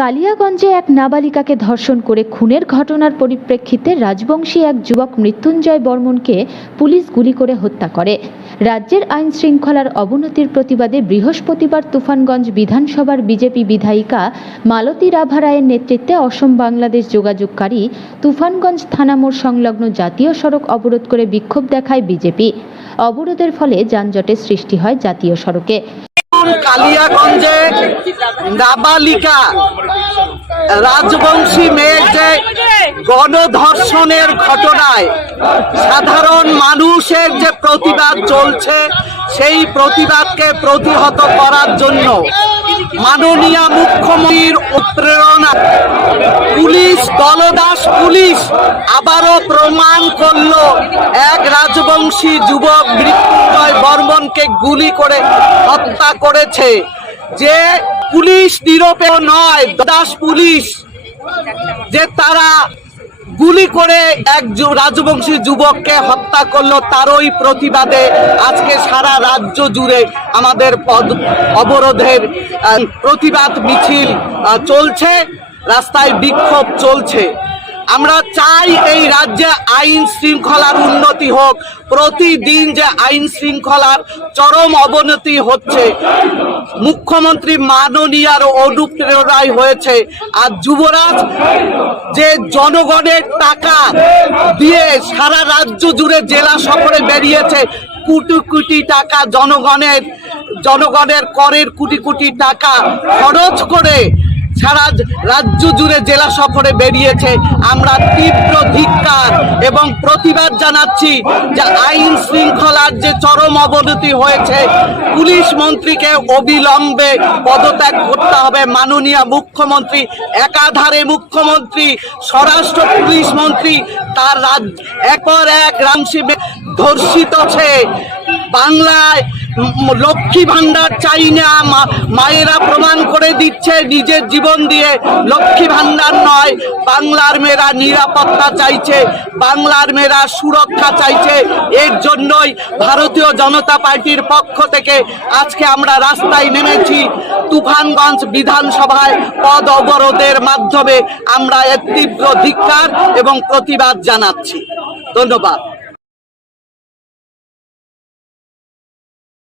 কালিয়াগঞ্জে এক নাবালিকাকে ধর্ষণ করে খুনের ঘটনার পরিপ্রেক্ষিতে রাজবংশী এক যুবক মৃত্যুঞ্জয় বর্মনকে পুলিশ গুলি করে হত্যা করে। রাজ্যের আইন শৃঙ্খলার অবনতির প্রতিবাদে বৃহস্পতিবার তুফানগঞ্জ বিধানসভার বিজেপি বিধায়িকা মালতী রাভা রায়ের নেতৃত্বে অসম বাংলাদেশ যোগাযোগকারী তুফানগঞ্জ থানা মোড় সংলগ্ন জাতীয় সড়ক অবরোধ করে বিক্ষোভ দেখায় বিজেপি। অবরোধের ফলে যানজটের সৃষ্টি হয় জাতীয় সড়কে। কালিয়াগঞ্জে নাবালিকা রাজবংশী মেয়ের যে গণধর্ষণের ঘটনায় সাধারণ মানুষের যে প্রতিবাদ চলছে, সেই প্রতিবাদকে প্রতিহত করার জন্য মাননীয় মুখ্যমন্ত্রীর প্রেরণা পুলিশ দলদাস পুলিশ আবারও প্রমাণ করল এক রাজবংশী যুবক মৃত্যুঞ্জয় বর্মনকে গুলি করে হত্যা করেছে। যে পুলিশ নিরপেক্ষ নয়, দাস পুলিশ, যে তারা গুলি করে এক রাজবংশী যুবককে হত্যা করলো, তারই প্রতিবাদে আজকে সারা রাজ্য জুড়ে আমাদের অবরোধের প্রতিবাদ মিছিল চলছে, রাস্তায় বিক্ষোভ চলছে। আমরা চাই এই রাজ্যে আইন শৃঙ্খলার উন্নতি হোক। প্রতিদিন যে আইন শৃঙ্খলার চরম অবনতি হচ্ছে, মুখ্যমন্ত্রী মাননীয়ার অনুপ্রেরণায় হয়েছে। আর যুবরাজ যে জনগণের টাকা দিয়ে সারা রাজ্য জুড়ে জেলা সফরে বেরিয়েছে, কোটি কোটি টাকা জনগণের করের কোটি কোটি টাকা খরচ করে সারা রাজ্য জুড়ে জেলা সফরে বেরিয়েছে। আমরা তীব্র ধিক্কার এবং প্রতিবাদ জানাচ্ছি যে আইন শৃঙ্খলার যে চরম অবনতি হয়েছে, পুলিশ মন্ত্রীকে অবিলম্বে পদত্যাগ করতে হবে। মাননীয় মুখ্যমন্ত্রী একাধারে মুখ্যমন্ত্রী, স্বরাষ্ট্র পুলিশ মন্ত্রী, তার একর এক রামসী ধর্ষিত হচ্ছে। বাংলায় লক্ষ্মী ভান্ডার চাই না, মায়েরা প্রমাণ করে দিচ্ছে নিজের জীবন দিয়ে। লক্ষ্মী ভান্ডার নয়, বাংলার মেয়েরা নিরাপত্তা চাইছে, বাংলার মেয়েরা সুরক্ষা চাইছে। এর জন্যই ভারতীয় জনতা পার্টির পক্ষ থেকে আজকে আমরা রাস্তায় নেমেছি। তুফানগঞ্জ বিধানসভায় পদ অবরোধের মাধ্যমে আমরা এর তীব্র ধিক্কার এবং প্রতিবাদ জানাচ্ছি। ধন্যবাদ।